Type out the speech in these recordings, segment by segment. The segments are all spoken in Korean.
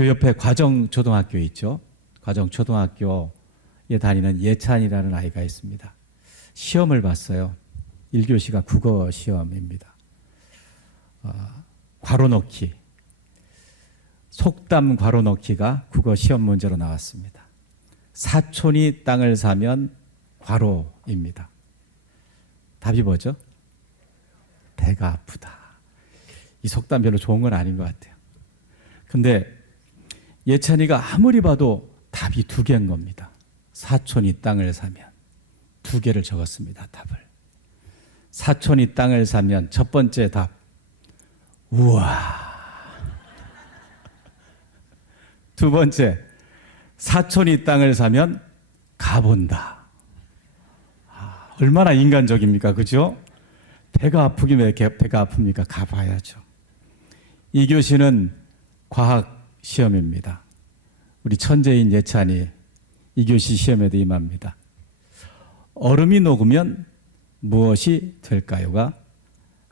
요 옆에 과정초등학교 있죠. 과정초등학교에 다니는 예찬이라는 아이가 있습니다. 시험을 봤어요. 1교시가 국어 시험입니다. 괄호 넣기, 속담 괄호 넣기가 국어 시험 문제로 나왔습니다. 사촌이 땅을 사면 괄호입니다. 답이 뭐죠? 배가 아프다. 이 속담 별로 좋은 건 아닌 것 같아요. 근데 예찬이가 아무리 봐도 답이 두 개인 겁니다. 사촌이 땅을 사면 두 개를 적었습니다. 답을. 사촌이 땅을 사면 첫 번째 답, 우와. 두 번째, 사촌이 땅을 사면 가본다. 얼마나 인간적입니까? 그죠? 배가 아프긴 왜 이렇게 배가 아픕니까? 가봐야죠. 2교시는 과학 시험입니다. 우리 천재인 예찬이 2교시 시험에도 임합니다. 얼음이 녹으면 무엇이 될까요가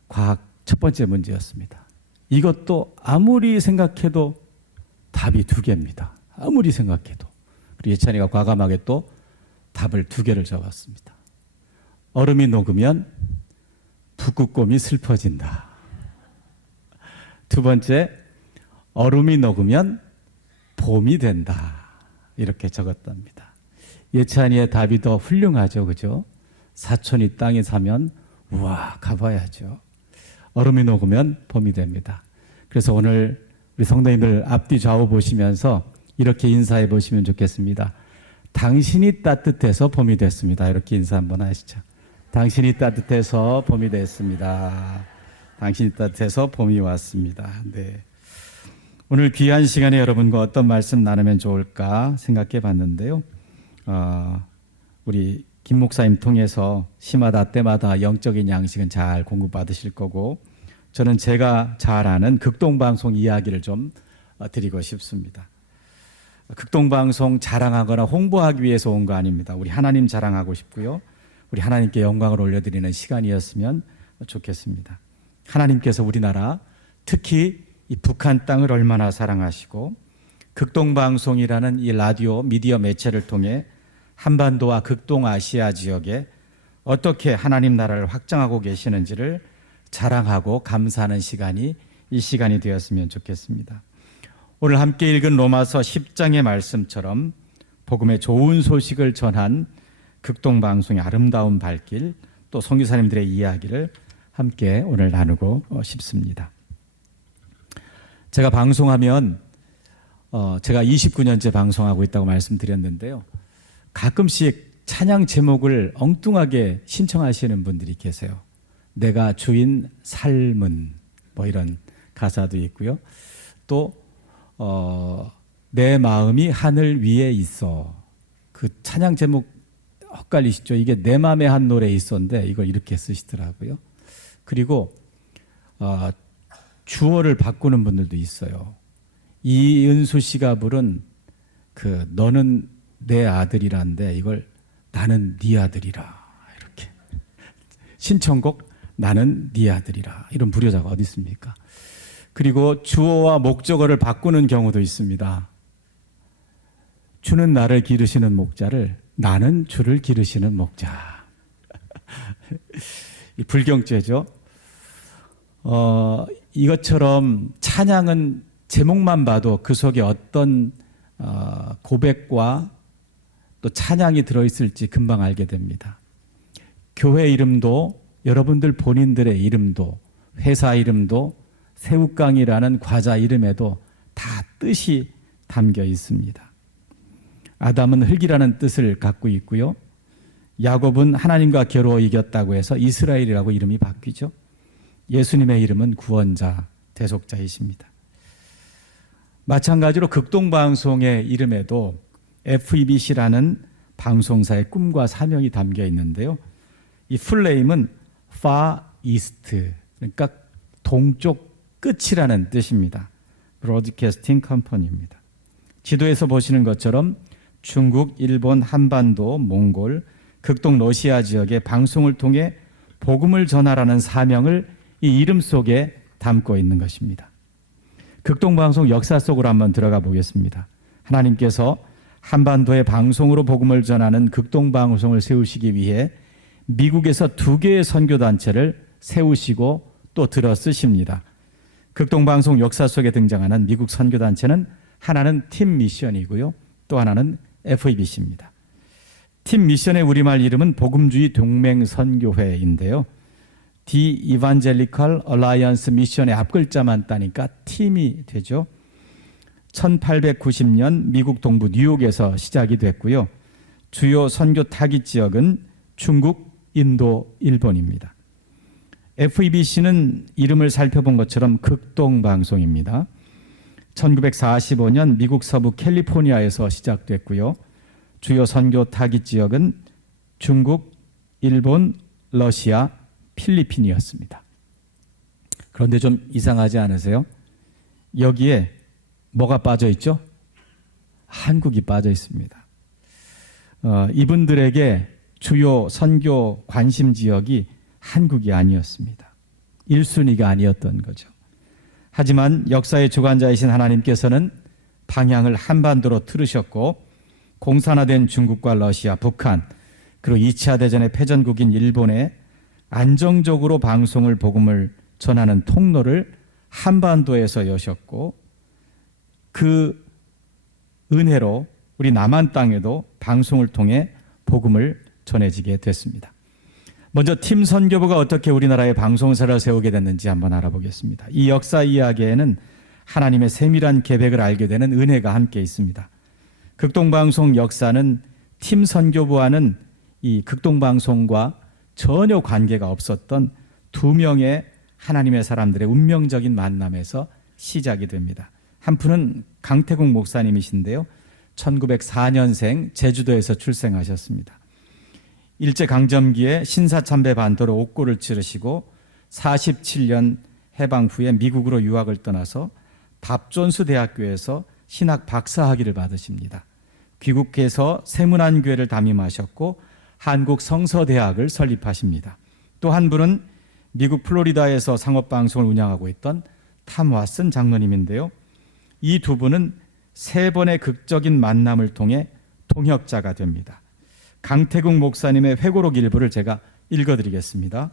과학 첫 번째 문제였습니다. 이것도 아무리 생각해도 답이 두 개입니다. 아무리 생각해도. 그리고 예찬이가 과감하게 또 답을 두 개를 적었습니다. 얼음이 녹으면 북극곰이 슬퍼진다. 두 번째, 얼음이 녹으면 봄이 된다. 이렇게 적었답니다. 예찬이의 답이 더 훌륭하죠. 그죠? 사촌이 땅에 사면 우와 가봐야죠. 얼음이 녹으면 봄이 됩니다. 그래서 오늘 우리 성도님들 앞뒤 좌우 보시면서 이렇게 인사해 보시면 좋겠습니다. 당신이 따뜻해서 봄이 됐습니다. 이렇게 인사 한번 하시죠. 당신이 따뜻해서 봄이 됐습니다. 당신이 따뜻해서 봄이 왔습니다. 네. 오늘 귀한 시간에 여러분과 어떤 말씀 나누면 좋을까 생각해 봤는데요. 우리 김 목사님 통해서 시마다 때마다 영적인 양식은 잘 공급받으실 거고, 저는 제가 잘 아는 극동방송 이야기를 좀 드리고 싶습니다. 극동방송 자랑하거나 홍보하기 위해서 온 거 아닙니다. 우리 하나님 자랑하고 싶고요. 우리 하나님께 영광을 올려드리는 시간이었으면 좋겠습니다. 하나님께서 우리나라, 특히 이 북한 땅을 얼마나 사랑하시고 극동방송이라는 이 라디오 미디어 매체를 통해 한반도와 극동아시아 지역에 어떻게 하나님 나라를 확장하고 계시는지를 자랑하고 감사하는 시간이 이 시간이 되었으면 좋겠습니다. 오늘 함께 읽은 로마서 10장의 말씀처럼 복음의 좋은 소식을 전한 극동방송의 아름다운 발길, 또 선교사님들의 이야기를 함께 오늘 나누고 싶습니다. 제가 방송하면 제가 29년째 방송하고 있다고 말씀드렸는데요. 가끔씩 찬양 제목을 엉뚱하게 신청하시는 분들이 계세요. 내가 주인 삶은 뭐 이런 가사도 있고요. 또 내 마음이 하늘 위에 있어. 그 찬양 제목 헷갈리시죠? 이게 내 맘에 한 노래 있었는데 이걸 이렇게 쓰시더라고요. 그리고 주어를 바꾸는 분들도 있어요. 이은수 씨가 부른 그 너는 내 아들이란데 이걸 나는 네 아들이라, 이렇게 신청곡 나는 네 아들이라, 이런 불효자가 어디 있습니까? 그리고 주어와 목적어를 바꾸는 경우도 있습니다. 주는 나를 기르시는 목자를 나는 주를 기르시는 목자. 이 불경죄죠. 이것처럼 찬양은 제목만 봐도 그 속에 어떤 고백과 또 찬양이 들어있을지 금방 알게 됩니다. 교회 이름도 여러분들 본인들의 이름도 회사 이름도 새우깡이라는 과자 이름에도 다 뜻이 담겨 있습니다. 아담은 흙이라는 뜻을 갖고 있고요. 야곱은 하나님과 겨루어 이겼다고 해서 이스라엘이라고 이름이 바뀌죠. 예수님의 이름은 구원자, 대속자이십니다. 마찬가지로 극동방송의 이름에도 FEBC라는 방송사의 꿈과 사명이 담겨 있는데요. 이 풀네임은 Far East, 그러니까 동쪽 끝이라는 뜻입니다. 브로드캐스팅 컴퍼니입니다. 지도에서 보시는 것처럼 중국, 일본, 한반도, 몽골, 극동 러시아 지역의 방송을 통해 복음을 전하라는 사명을 이 이름 속에 담고 있는 것입니다. 극동방송 역사 속으로 한번 들어가 보겠습니다. 하나님께서 한반도의 방송으로 복음을 전하는 극동방송을 세우시기 위해 미국에서 2개의 선교단체를 세우시고 또 들어 쓰십니다. 극동방송 역사 속에 등장하는 미국 선교단체는 하나는 팀 미션이고요. 또 하나는 FEBC입니다. 팀 미션의 우리말 이름은 복음주의 동맹 선교회인데요. The Evangelical Alliance 미션의 앞글자만 따니까 팀이 되죠. 1890년 미국 동부 뉴욕에서 시작이 됐고요. 주요 선교 타깃 지역은 중국, 인도, 일본입니다. FEBC는 이름을 살펴본 것처럼 극동방송입니다. 1945년 미국 서부 캘리포니아에서 시작됐고요. 주요 선교 타깃 지역은 중국, 일본, 러시아, 필리핀이었습니다. 그런데 좀 이상하지 않으세요? 여기에 뭐가 빠져 있죠? 한국이 빠져 있습니다. 이분들에게 주요 선교 관심 지역이 한국이 아니었습니다. 1순위가 아니었던 거죠. 하지만 역사의 주관자이신 하나님께서는 방향을 한반도로 틀으셨고 공산화된 중국과 러시아, 북한 그리고 2차 대전의 패전국인 일본에 안정적으로 방송을 복음을 전하는 통로를 한반도에서 여셨고 그 은혜로 우리 남한 땅에도 방송을 통해 복음을 전해지게 됐습니다. 먼저 팀 선교부가 어떻게 우리나라에 방송사를 세우게 됐는지 한번 알아보겠습니다. 이 역사 이야기에는 하나님의 세밀한 계획을 알게 되는 은혜가 함께 있습니다. 극동방송 역사는 팀 선교부와는 이 극동방송과 전혀 관계가 없었던 2명의 하나님의 사람들의 운명적인 만남에서 시작이 됩니다. 한 분은 강태국 목사님이신데요. 1904년생 제주도에서 출생하셨습니다. 일제강점기에 신사참배 반도로 옥고를 치르시고 47년 해방 후에 미국으로 유학을 떠나서 밥존스 대학교에서 신학 박사학위를 받으십니다. 귀국해서 세문안교회를 담임하셨고 한국 성서대학을 설립하십니다. 또 한 분은 미국 플로리다에서 상업방송을 운영하고 있던 탐 왓슨 장로님인데요. 이 2분은 3번의 극적인 만남을 통해 동역자가 됩니다. 강태국 목사님의 회고록 일부를 제가 읽어드리겠습니다.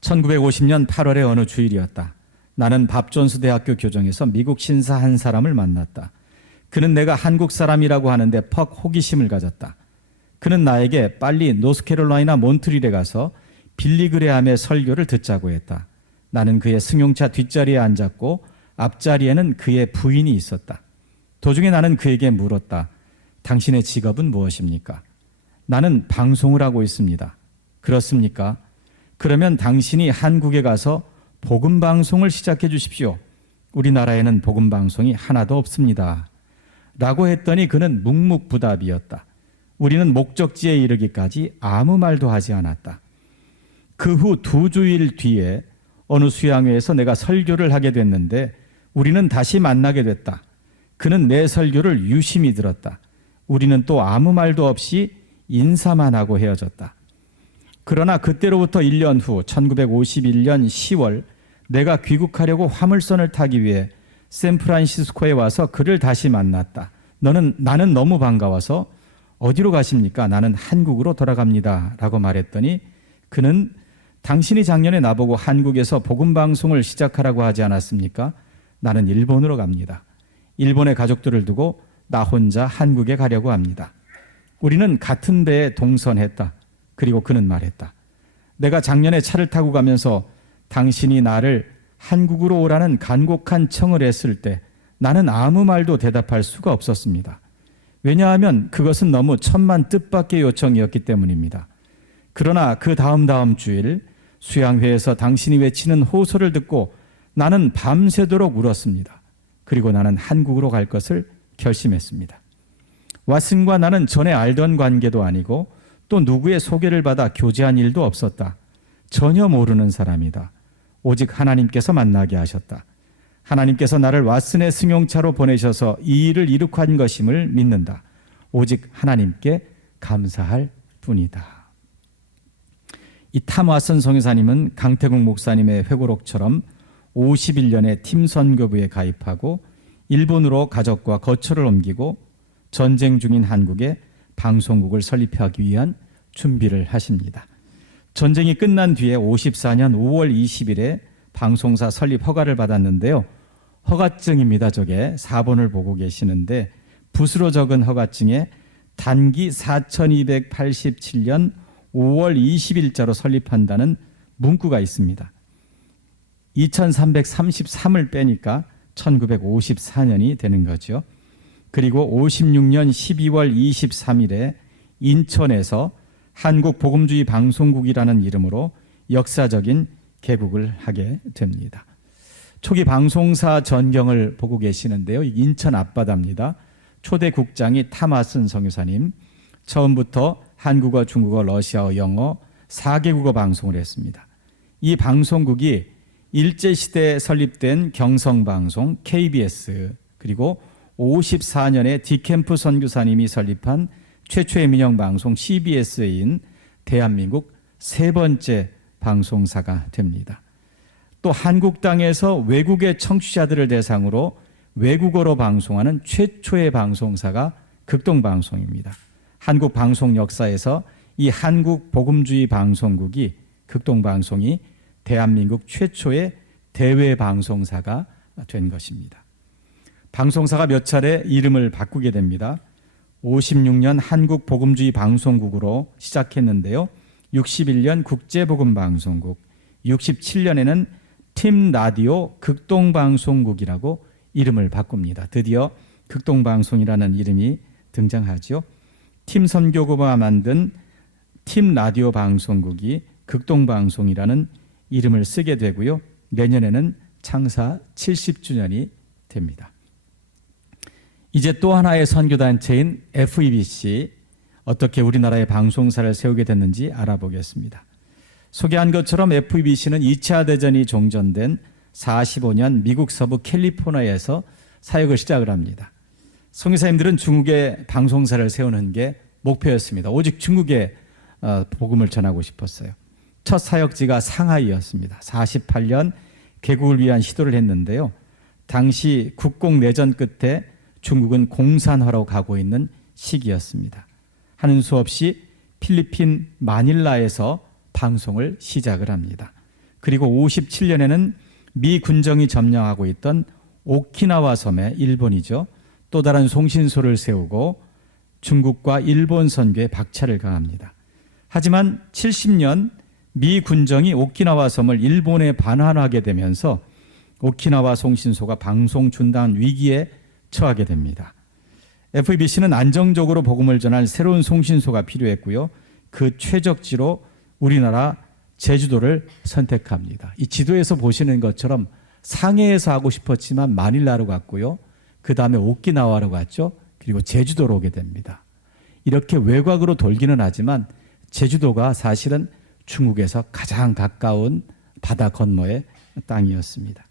1950년 8월의 어느 주일이었다. 나는 밥존스 대학교 교정에서 미국 신사 한 사람을 만났다. 그는 내가 한국 사람이라고 하는데 퍽 호기심을 가졌다. 그는 나에게 빨리 노스캐롤라이나 몬트릴에 가서 빌리그레함의 설교를 듣자고 했다. 나는 그의 승용차 뒷자리에 앉았고 앞자리에는 그의 부인이 있었다. 도중에 나는 그에게 물었다. 당신의 직업은 무엇입니까? 나는 방송을 하고 있습니다. 그렇습니까? 그러면 당신이 한국에 가서 복음방송을 시작해 주십시오. 우리나라에는 복음방송이 하나도 없습니다. 라고 했더니 그는 묵묵부답이었다. 우리는 목적지에 이르기까지 아무 말도 하지 않았다. 그 후 2주일 뒤에 어느 수양회에서 내가 설교를 하게 됐는데 우리는 다시 만나게 됐다. 그는 내 설교를 유심히 들었다. 우리는 또 아무 말도 없이 인사만 하고 헤어졌다. 그러나 그때로부터 1년 후 1951년 10월 내가 귀국하려고 화물선을 타기 위해 샌프란시스코에 와서 그를 다시 만났다. 나는 너무 반가워서 어디로 가십니까? 나는 한국으로 돌아갑니다. 라고 말했더니 그는 당신이 작년에 나보고 한국에서 복음방송을 시작하라고 하지 않았습니까? 나는 일본으로 갑니다. 일본의 가족들을 두고 나 혼자 한국에 가려고 합니다. 우리는 같은 배에 동선했다. 그리고 그는 말했다. 내가 작년에 차를 타고 가면서 당신이 나를 한국으로 오라는 간곡한 청을 했을 때 나는 아무 말도 대답할 수가 없었습니다. 왜냐하면 그것은 너무 천만 뜻밖의 요청이었기 때문입니다. 그러나 그 다음 주일 수양회에서 당신이 외치는 호소를 듣고 나는 밤새도록 울었습니다. 그리고 나는 한국으로 갈 것을 결심했습니다. 왓슨과 나는 전에 알던 관계도 아니고 또 누구의 소개를 받아 교제한 일도 없었다. 전혀 모르는 사람이다. 오직 하나님께서 만나게 하셨다. 하나님께서 나를 왓슨의 승용차로 보내셔서 이 일을 이룩한 것임을 믿는다. 오직 하나님께 감사할 뿐이다. 이 탐 왓슨 선교사님은 강태국 목사님의 회고록처럼 51년에 팀 선교부에 가입하고 일본으로 가족과 거처를 옮기고 전쟁 중인 한국에 방송국을 설립하기 위한 준비를 하십니다. 전쟁이 끝난 뒤에 54년 5월 20일에 방송사 설립 허가를 받았는데요. 허가증입니다. 저게 4번을 보고 계시는데 붓으로 적은 허가증에 단기 4287년 5월 20일자로 설립한다는 문구가 있습니다. 2333을 빼니까 1954년이 되는 거죠. 그리고 56년 12월 23일에 인천에서 한국복음주의 방송국이라는 이름으로 역사적인 개국을 하게 됩니다. 초기 방송사 전경을 보고 계시는데요. 인천 앞바다입니다. 초대 국장이 타마슨 선교사님, 처음부터 한국어, 중국어, 러시아어, 영어 4개국어 방송을 했습니다. 이 방송국이 일제시대에 설립된 경성방송, KBS, 그리고 54년에 디캠프 선교사님이 설립한 최초의 민영방송 CBS인 대한민국 세 번째 방송사가 됩니다. 또 한국 땅에서 외국의 청취자들을 대상으로 외국어로 방송하는 최초의 방송사가 극동방송입니다. 한국 방송 역사에서 이 한국 복음주의 방송국이 극동방송이 대한민국 최초의 대외 방송사가 된 것입니다. 방송사가 몇 차례 이름을 바꾸게 됩니다. 56년 한국 복음주의 방송국으로 시작했는데요. 61년 국제복음방송국, 67년에는 팀 라디오 극동방송국이라고 이름을 바꿉니다. 드디어 극동방송이라는 이름이 등장하죠. 팀 선교부가 만든 팀 라디오 방송국이 극동방송이라는 이름을 쓰게 되고요. 내년에는 창사 70주년이 됩니다. 이제 또 하나의 선교단체인 FEBC, 어떻게 우리나라의 방송사를 세우게 됐는지 알아보겠습니다. 소개한 것처럼 FEBC는 2차 대전이 종전된 45년 미국 서부 캘리포니아에서 사역을 시작을 합니다. 선교사님들은 중국에 방송사를 세우는 게 목표였습니다. 오직 중국에 복음을 전하고 싶었어요. 첫 사역지가 상하이였습니다. 48년 개국을 위한 시도를 했는데요. 당시 국공 내전 끝에 중국은 공산화로 가고 있는 시기였습니다. 하는 수 없이 필리핀 마닐라에서 방송을 시작을 합니다. 그리고 57년에는 미 군정이 점령하고 있던 오키나와 섬에, 일본이죠, 또 다른 송신소를 세우고 중국과 일본 선교에 박차를 가합니다. 하지만 70년 미 군정이 오키나와 섬을 일본에 반환하게 되면서 오키나와 송신소가 방송 중단 위기에 처하게 됩니다. FEBC는 안정적으로 복음을 전할 새로운 송신소가 필요했고요. 그 최적지로 우리나라 제주도를 선택합니다. 이 지도에서 보시는 것처럼 상해에서 하고 싶었지만 마닐라로 갔고요. 그 다음에 오키나와로 갔죠. 그리고 제주도로 오게 됩니다. 이렇게 외곽으로 돌기는 하지만 제주도가 사실은 중국에서 가장 가까운 바다 건너의 땅이었습니다.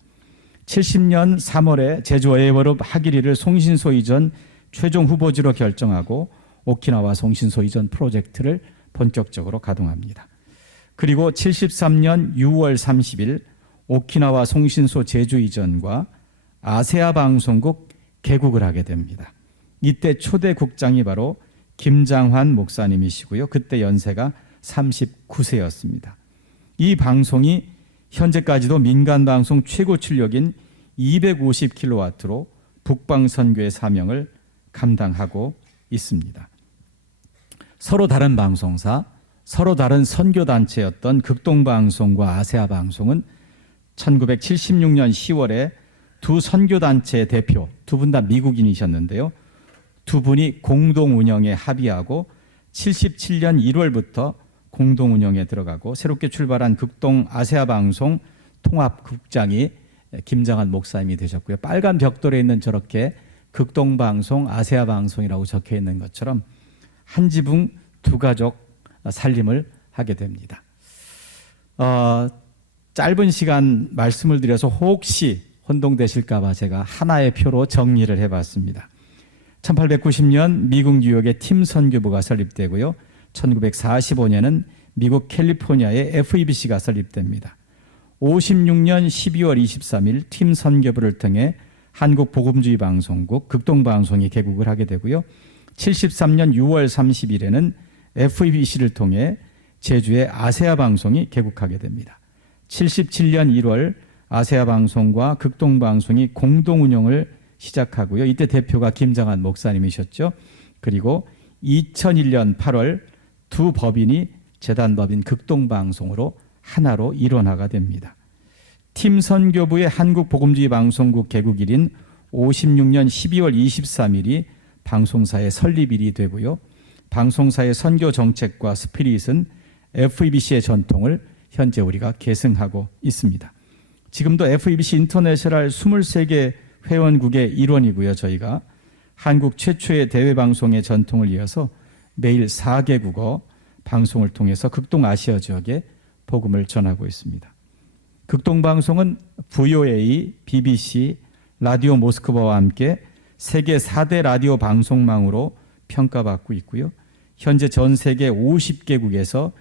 70년 3월에 제주 어에버룹 하기리를 송신소 이전 최종 후보지로 결정하고 오키나와 송신소 이전 프로젝트를 본격적으로 가동합니다. 그리고 73년 6월 30일 오키나와 송신소 제주 이전과 아세아 방송국 개국을 하게 됩니다. 이때 초대 국장이 바로 김장환 목사님이시고요. 그때 연세가 39세였습니다. 이 방송이 현재까지도 민간 방송 최고 출력인 250kW로 북방 선교의 사명을 감당하고 있습니다. 서로 다른 방송사, 서로 다른 선교단체였던 극동방송과 아세아 방송은 1976년 10월에 두 선교단체의 대표, 두 분 다 미국인이셨는데요. 두 분이 공동 운영에 합의하고 77년 1월부터 공동 운영에 들어가고 새롭게 출발한 극동 아세아 방송 통합국장이 김장한 목사님이 되셨고요. 빨간 벽돌에 있는 저렇게 극동방송 아세아 방송이라고 적혀 있는 것처럼 한 지붕 두 가족 살림을 하게 됩니다. 짧은 시간 말씀을 드려서 혹시 혼동되실까 봐 제가 하나의 표로 정리를 해봤습니다. 1890년 미국 뉴욕의 팀 선교부가 설립되고요. 1945년은 미국 캘리포니아의 FEBC가 설립됩니다. 56년 12월 23일 팀 선교부를 통해 한국복음주의 방송국 극동방송이 개국을 하게 되고요. 73년 6월 30일에는 FEBC를 통해 제주의 아세아 방송이 개국하게 됩니다. 77년 1월 아세아 방송과 극동방송이 공동 운영을 시작하고요. 이때 대표가 김장한 목사님이셨죠. 그리고 2001년 8월 두 법인이 재단법인 극동방송으로 하나로 일원화가 됩니다. 팀 선교부의 한국복음주의 방송국 개국일인 56년 12월 23일이 방송사의 설립일이 되고요. 방송사의 선교 정책과 스피릿은 FEBC의 전통을 현재 우리가 계승하고 있습니다. 지금도 FEBC 인터내셔널 23개 회원국의 일원이고요. 저희가 한국 최초의 대외방송의 전통을 이어서 매일 4개국어 방송을 통해서 극동아시아 지역에 복음을 전하고 있습니다. 극동방송은 VOA, BBC, 라디오 모스크바와 함께 세계 4대 라디오 방송망으로 평가받고 있고요. 현재 전 세계 50개국에서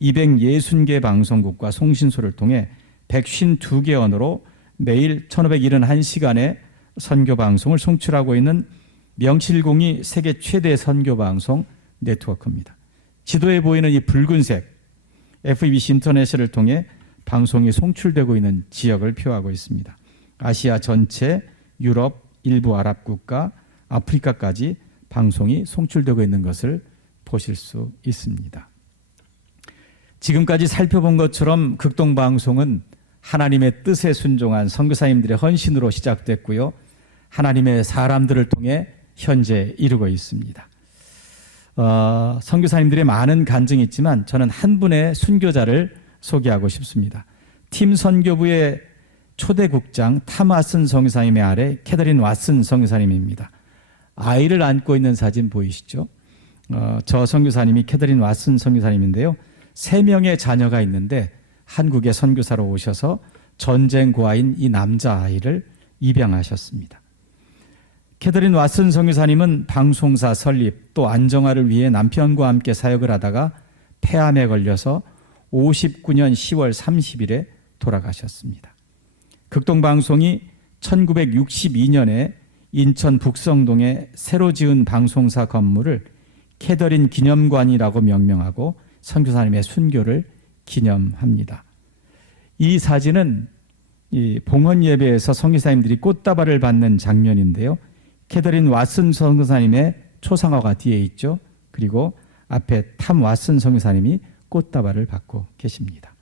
260개 방송국과 송신소를 통해 152개 언어로 매일 1571시간의 선교방송을 송출하고 있는 명실공히 세계 최대 선교방송 네트워크입니다. 지도에 보이는 이 붉은색 FEBC 인터내셔널을 통해 방송이 송출되고 있는 지역을 표하고 있습니다. 아시아 전체, 유럽, 일부 아랍 국가, 아프리카까지 방송이 송출되고 있는 것을 보실 수 있습니다. 지금까지 살펴본 것처럼 극동방송은 하나님의 뜻에 순종한 선교사님들의 헌신으로 시작됐고요. 하나님의 사람들을 통해 현재 이루고 있습니다. 선교사님들의 많은 간증이 있지만 저는 한 분의 순교자를 소개하고 싶습니다. 팀 선교부의 초대국장 타마슨 선교사님의 아래 캐더린 왓슨 선교사님입니다. 아이를 안고 있는 사진 보이시죠? 저 선교사님이 캐더린 왓슨 선교사님인데요. 3명의 자녀가 있는데 한국에 선교사로 오셔서 전쟁 고아인 이 남자아이를 입양하셨습니다. 캐더린 왓슨 선교사님은 방송사 설립 또 안정화를 위해 남편과 함께 사역을 하다가 폐암에 걸려서 59년 10월 30일에 돌아가셨습니다. 극동방송이 1962년에 인천 북성동에 새로 지은 방송사 건물을 캐더린 기념관이라고 명명하고 선교사님의 순교를 기념합니다. 이 사진은 이 봉헌 예배에서 선교사님들이 꽃다발을 받는 장면인데요. 캐더린 왓슨 선교사님의 초상화가 뒤에 있죠. 그리고 앞에 탐 왓슨 선교사님이 꽃다발을 받고 계십니다.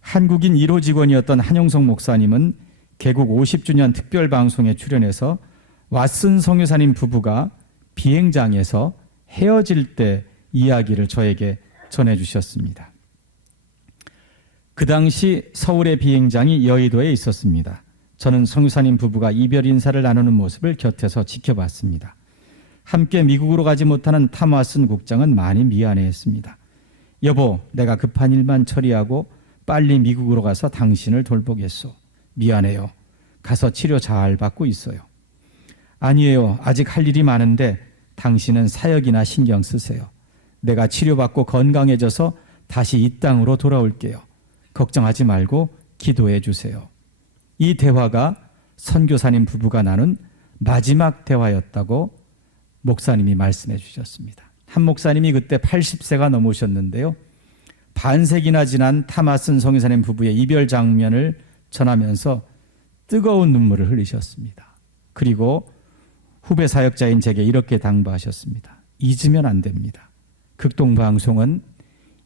한국인 1호 직원이었던 한용석 목사님은 개국 50주년 특별방송에 출연해서 왓슨 선교사님 부부가 비행장에서 헤어질 때 이야기를 저에게 전해주셨습니다. 그 당시 서울의 비행장이 여의도에 있었습니다. 저는 선교사님 부부가 이별 인사를 나누는 모습을 곁에서 지켜봤습니다. 함께 미국으로 가지 못하는 탐 왓슨 국장은 많이 미안해했습니다. 여보, 내가 급한 일만 처리하고 빨리 미국으로 가서 당신을 돌보겠소. 미안해요. 가서 치료 잘 받고 있어요. 아니에요. 아직 할 일이 많은데 당신은 사역이나 신경 쓰세요. 내가 치료받고 건강해져서 다시 이 땅으로 돌아올게요. 걱정하지 말고 기도해 주세요. 이 대화가 선교사님 부부가 나눈 마지막 대화였다고 목사님이 말씀해 주셨습니다. 한 목사님이 그때 80세가 넘으셨는데요. 반세기나 지난 타마슨 선교사님 부부의 이별 장면을 전하면서 뜨거운 눈물을 흘리셨습니다. 그리고 후배 사역자인 제게 이렇게 당부하셨습니다. 잊으면 안 됩니다. 극동방송은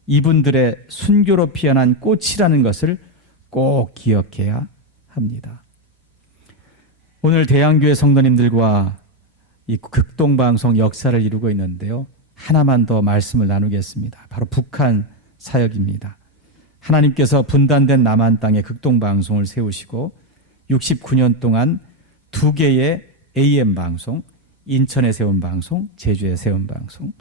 이분들의 순교로 피어난 꽃이라는 것을 꼭 기억해야 합니다. 오늘 대양교회 성도님들과 이 극동방송 역사를 이루고 있는데요. 하나만 더 말씀을 나누겠습니다. 바로 북한 사역입니다. 하나님께서 분단된 남한 땅에 극동방송을 세우시고 69년 동안 2개의 AM 방송, 인천에 세운 방송, 제주에 세운 방송,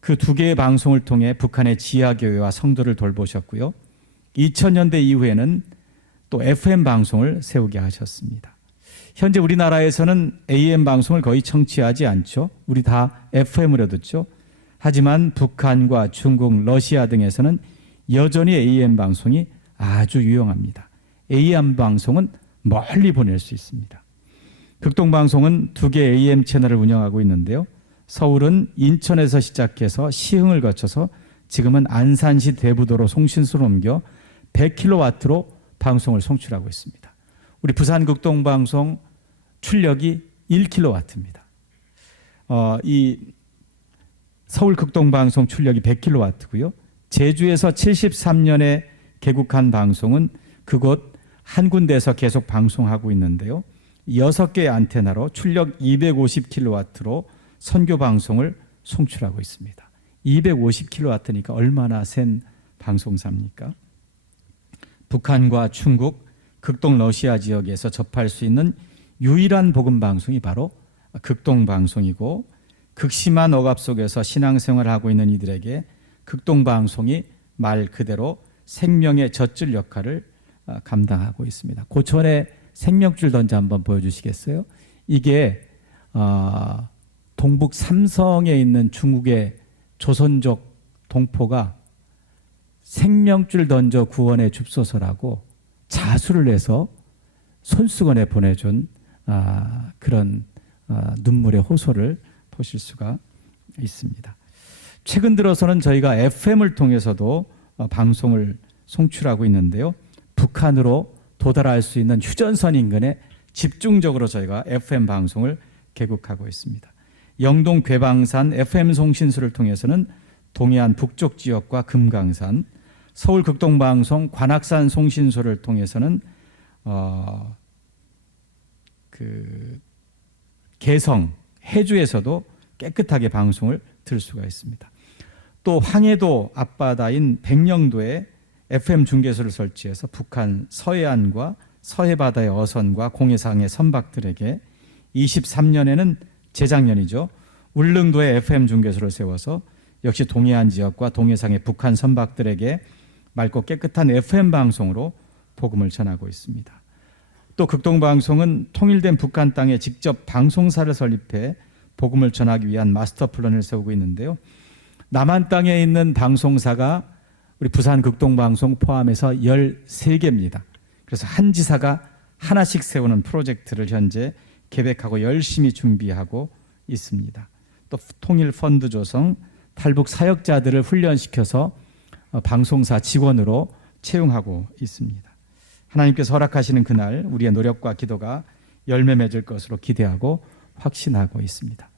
그 2개의 방송을 통해 북한의 지하교회와 성도를 돌보셨고요. 2000년대 이후에는 또 FM 방송을 세우게 하셨습니다. 현재 우리나라에서는 AM 방송을 거의 청취하지 않죠. 우리 다 FM으로 듣죠. 하지만 북한과 중국, 러시아 등에서는 여전히 AM 방송이 아주 유용합니다. AM 방송은 멀리 보낼 수 있습니다. 극동방송은 2개 AM 채널을 운영하고 있는데요. 서울은 인천에서 시작해서 시흥을 거쳐서 지금은 안산시 대부도로 송신소로 옮겨 100kW로 방송을 송출하고 있습니다. 우리 부산 극동방송 출력이 1kW입니다. 이 서울 극동방송 출력이 100kW고요. 제주에서 73년에 개국한 방송은 그곳 한 군데에서 계속 방송하고 있는데요. 6개의 안테나로 출력 250kW로 선교 방송을 송출하고 있습니다. 250kW니까 얼마나 센 방송사입니까? 북한과 중국, 극동 러시아 지역에서 접할 수 있는 유일한 복음 방송이 바로 극동방송이고, 극심한 억압 속에서 신앙생활을 하고 있는 이들에게 극동방송이 말 그대로 생명의 젖줄 역할을 감당하고 있습니다. 고천의 생명줄 던져 한번 보여주시겠어요? 이게 동북 삼성에 있는 중국의 조선족 동포가 생명줄 던져 구원의 줍소서라고 자수를 해서 손수건에 보내준 그런 눈물의 호소를 보실 수가 있습니다. 최근 들어서는 저희가 FM을 통해서도 방송을 송출하고 있는데요. 북한으로 도달할 수 있는 휴전선 인근에 집중적으로 저희가 FM 방송을 개국하고 있습니다. 영동 괴방산 FM 송신소를 통해서는 동해안 북쪽 지역과 금강산, 서울 극동방송 관악산 송신소를 통해서는 개성, 해주에서도 깨끗하게 방송을 들을 수가 있습니다. 또 황해도 앞바다인 백령도에 FM 중계소를 설치해서 북한 서해안과 서해바다의 어선과 공해상의 선박들에게 23년에는 재작년이죠. 울릉도에 FM 중계소를 세워서 역시 동해안 지역과 동해상의 북한 선박들에게 맑고 깨끗한 FM 방송으로 복음을 전하고 있습니다. 또 극동방송은 통일된 북한 땅에 직접 방송사를 설립해 복음을 전하기 위한 마스터 플랜을 세우고 있는데요. 남한 땅에 있는 방송사가 우리 부산 극동방송 포함해서 13개입니다. 그래서 한 지사가 하나씩 세우는 프로젝트를 현재 계획하고 열심히 준비하고 있습니다. 또 통일 펀드 조성, 탈북 사역자들을 훈련시켜서 방송사 직원으로 채용하고 있습니다. 하나님께서 허락하시는 그날 우리의 노력과 기도가 열매 맺을 것으로 기대하고 확신하고 있습니다.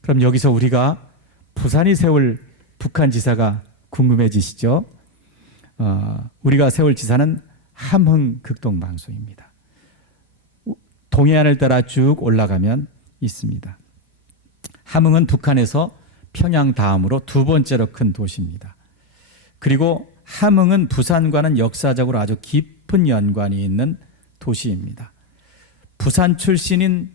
그럼 여기서 우리가 부산이 세울 북한 지사가 궁금해지시죠? 우리가 세울 지사는 함흥 극동방송입니다. 동해안을 따라 쭉 올라가면 있습니다. 함흥은 북한에서 평양 다음으로 2번째로 큰 도시입니다. 그리고 함흥은 부산과는 역사적으로 아주 깊은 연관이 있는 도시입니다. 부산 출신인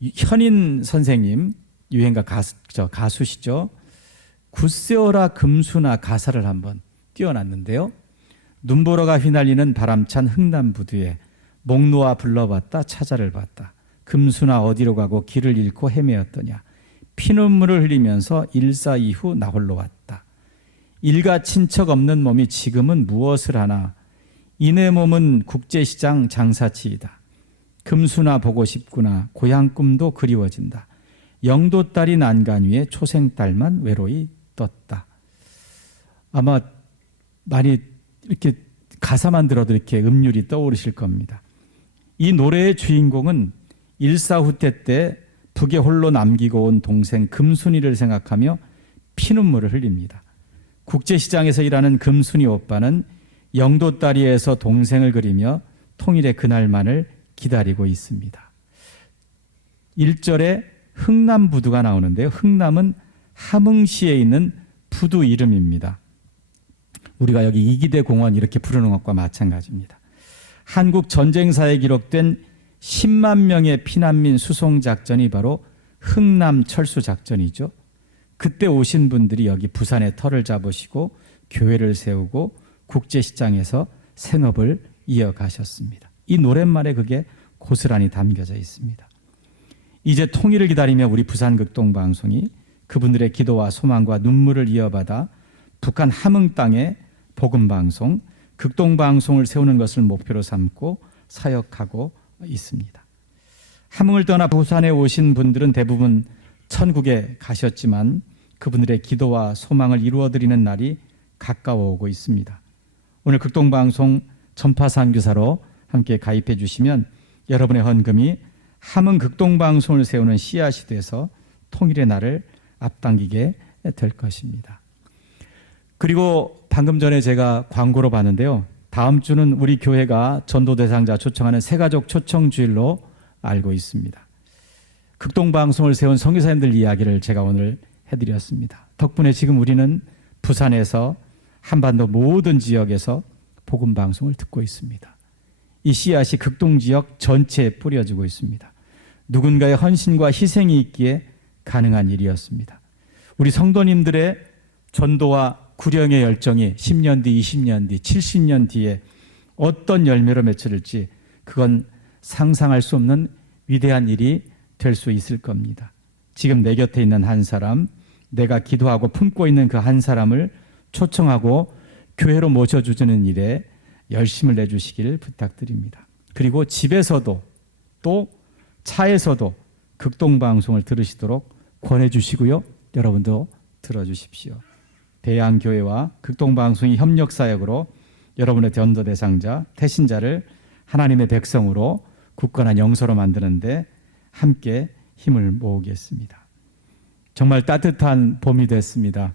현인 선생님, 유행가 가수시죠. 굳세어라 금수나 가사를 한번 띄워놨는데요. 눈보라가 휘날리는 바람찬 흥남부두에 목 놓아 불러봤다 찾아를 봤다. 금수나 어디로 가고 길을 잃고 헤매었더냐. 피눈물을 흘리면서 일사 이후 나 홀로 왔다. 일가 친척 없는 몸이 지금은 무엇을 하나. 이내 몸은 국제시장 장사치이다. 금수나 보고 싶구나. 고향 꿈도 그리워진다. 영도 딸이 난간 위에 초생딸만 외로이 떴다. 아마 많이 이렇게 가사만 들어도 이렇게 음률이 떠오르실 겁니다. 이 노래의 주인공은 일사후퇴 때 북에 홀로 남기고 온 동생 금순이를 생각하며 피눈물을 흘립니다. 국제시장에서 일하는 금순이 오빠는 영도다리에서 동생을 그리며 통일의 그날만을 기다리고 있습니다. 1절에 흥남부두가 나오는데요. 흥남은 함흥시에 있는 부두 이름입니다. 우리가 여기 이기대 공원 이렇게 부르는 것과 마찬가지입니다. 한국 전쟁사에 기록된 10만 명의 피난민 수송 작전이 바로 흥남 철수 작전이죠. 그때 오신 분들이 여기 부산에 터를 잡으시고 교회를 세우고 국제시장에서 생업을 이어가셨습니다. 이 노랫말에 그게 고스란히 담겨져 있습니다. 이제 통일을 기다리며 우리 부산 극동방송이 그분들의 기도와 소망과 눈물을 이어받아 북한 함흥 땅에 복음방송, 극동방송을 세우는 것을 목표로 삼고 사역하고 있습니다. 함흥을 떠나 부산에 오신 분들은 대부분 천국에 가셨지만 그분들의 기도와 소망을 이루어드리는 날이 가까워오고 있습니다. 오늘 극동방송 전파선교사로 함께 가입해 주시면 여러분의 헌금이 함흥 극동방송을 세우는 씨앗이 돼서 통일의 날을 앞당기게 될 것입니다. 그리고 방금 전에 제가 광고로 봤는데요. 다음 주는 우리 교회가 전도 대상자 초청하는 새가족 초청주일로 알고 있습니다. 극동방송을 세운 선교사님들 이야기를 제가 오늘 해드렸습니다. 덕분에 지금 우리는 부산에서 한반도 모든 지역에서 복음방송을 듣고 있습니다. 이 씨앗이 극동지역 전체에 뿌려지고 있습니다. 누군가의 헌신과 희생이 있기에 가능한 일이었습니다. 우리 성도님들의 전도와 구령의 열정이 10년 뒤, 20년 뒤, 70년 뒤에 어떤 열매로 맺혀질지 그건 상상할 수 없는 위대한 일이 될 수 있을 겁니다. 지금 내 곁에 있는 한 사람, 내가 기도하고 품고 있는 그 한 사람을 초청하고 교회로 모셔주는 일에 열심을 내주시기를 부탁드립니다. 그리고 집에서도 또 차에서도 극동방송을 들으시도록 권해주시고요. 여러분도 들어주십시오. 대양교회와 극동방송이 협력사역으로 여러분의 전도 대상자, 태신자를 하나님의 백성으로 굳건한 영서로 만드는데 함께 힘을 모으겠습니다. 정말 따뜻한 봄이 됐습니다.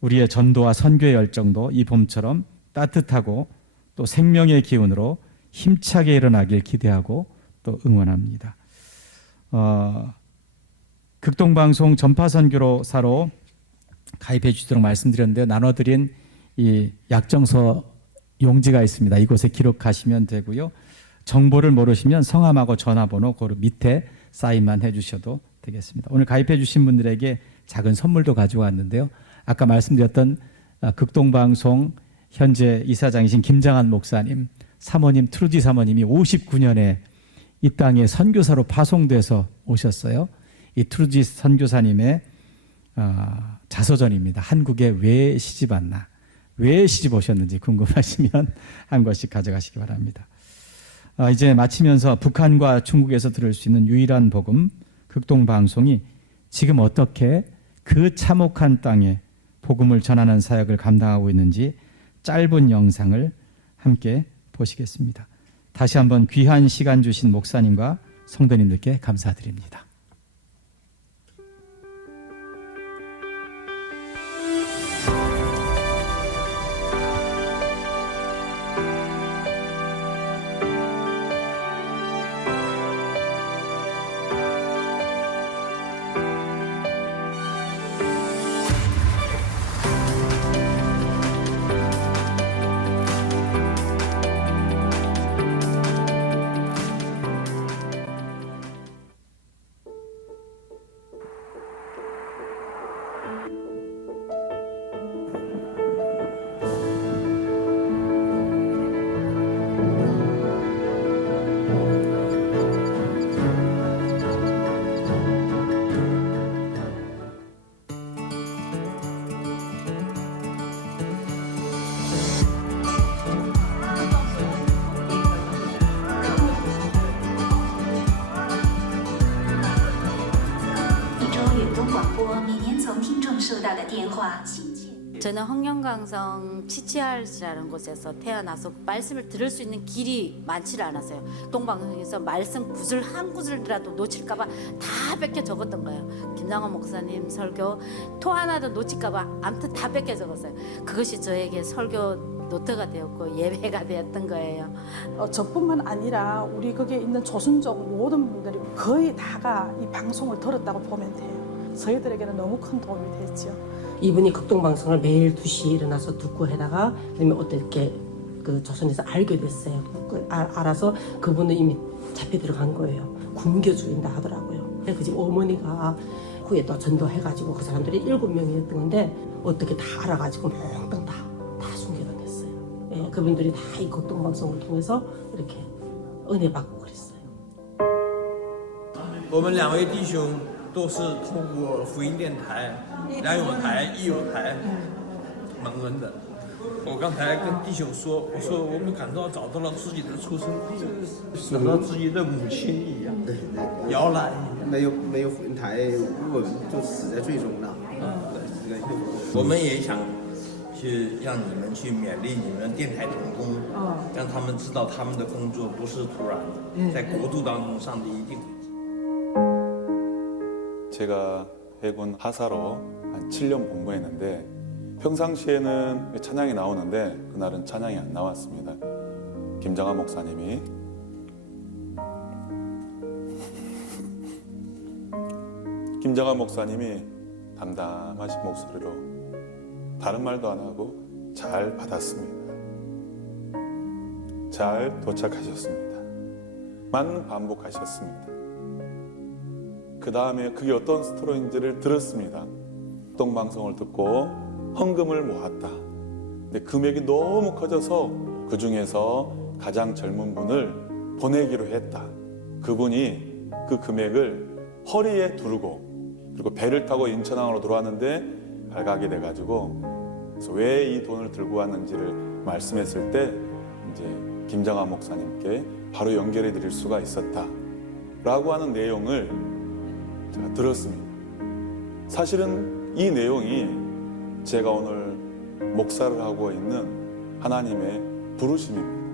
우리의 전도와 선교의 열정도 이 봄처럼 따뜻하고 또 생명의 기운으로 힘차게 일어나길 기대하고 또 응원합니다. 극동방송 전파선교사로 가입해 주시도록 말씀드렸는데요. 나눠드린 이 약정서 용지가 있습니다. 이곳에 기록하시면 되고요. 정보를 모르시면 성함하고 전화번호 그 밑에 사인만 해주셔도 되겠습니다. 오늘 가입해 주신 분들에게 작은 선물도 가져왔는데요. 아까 말씀드렸던 극동방송 현재 이사장이신 김장한 목사님, 사모님 트루디 사모님이 59년에 이 땅에 선교사로 파송돼서 오셨어요. 이 트루디 선교사님의 자서전입니다. 한국에 왜 시집 왔나, 왜 시집 오셨는지 궁금하시면 한 권씩 가져가시기 바랍니다. 이제 마치면서 북한과 중국에서 들을 수 있는 유일한 복음 극동방송이 지금 어떻게 그 참혹한 땅에 복음을 전하는 사역을 감당하고 있는지 짧은 영상을 함께 보시겠습니다. 다시 한번 귀한 시간 주신 목사님과 성도님들께 감사드립니다. 저는 홍영강성 치치알이라는 곳에서 태어나서 말씀을 들을 수 있는 길이 많지를 않았어요. 동방송에서 말씀 구절 한 구절이라도 놓칠까봐 다 뺏겨 적었던 거예요. 김장원 목사님 설교 토 하나도 놓칠까봐 아무튼 다 뺏겨 적었어요. 그것이 저에게 설교 노트가 되었고 예배가 되었던 거예요. 저뿐만 아니라 우리 거기에 있는 조선족 모든 분들이 거의 다가 이 방송을 들었다고 보면 돼요. 저희들에게는 너무 큰 도움이 됐죠. 이분이 극동방송을 매일 2시에 일어나서 듣고 해다가 그다음에 어떻게 그 조선에서 알게 됐어요. 알아서 그분은 이미 잡혀 들어간 거예요. 굶겨주인다 하더라고요. 그 집 어머니가 후에 또 전도해가지고 그 사람들이 7명이었던 건데 어떻게 다 알아가지고 몽땅 다 순교가 됐어요. 예, 그분들이 다 이 극동방송을 통해서 이렇게 은혜 받고 그랬어요. 我们2位弟兄都是通过福音电台、良友台、益友台蒙恩的。我刚才跟弟兄说，我说我们感到找到了自己的出生地，找到自己的母亲一样，摇篮一样。没有婚台吻就死在最终了。我们也想去让你们去勉励你们电台同工，让他们知道他们的工作不是突然的，在国度当中，上帝一定会。 제가 해군 하사로 한 7년 복무했는데 평상시에는 찬양이 나오는데 그날은 찬양이 안 나왔습니다. 김정하 목사님이 담담하신 목소리로 다른 말도 안 하고 잘 받았습니다. 잘 도착하셨습니다. 많은 반복하셨습니다. 그 다음에 그게 어떤 스토리인지를 들었습니다. 동방송을 듣고 헌금을 모았다. 근데 금액이 너무 커져서 그 중에서 가장 젊은 분을 보내기로 했다. 그분이 그 금액을 허리에 두르고 그리고 배를 타고 인천항으로 돌아왔는데 발각이 돼가지고 그래서 왜 이 돈을 들고 왔는지를 말씀했을 때 이제 김정하 목사님께 바로 연결해 드릴 수가 있었다라고 하는 내용을 제가 들었습니다. 사실은 이 내용이 제가 오늘 목사를 하고 있는 하나님의 부르심입니다.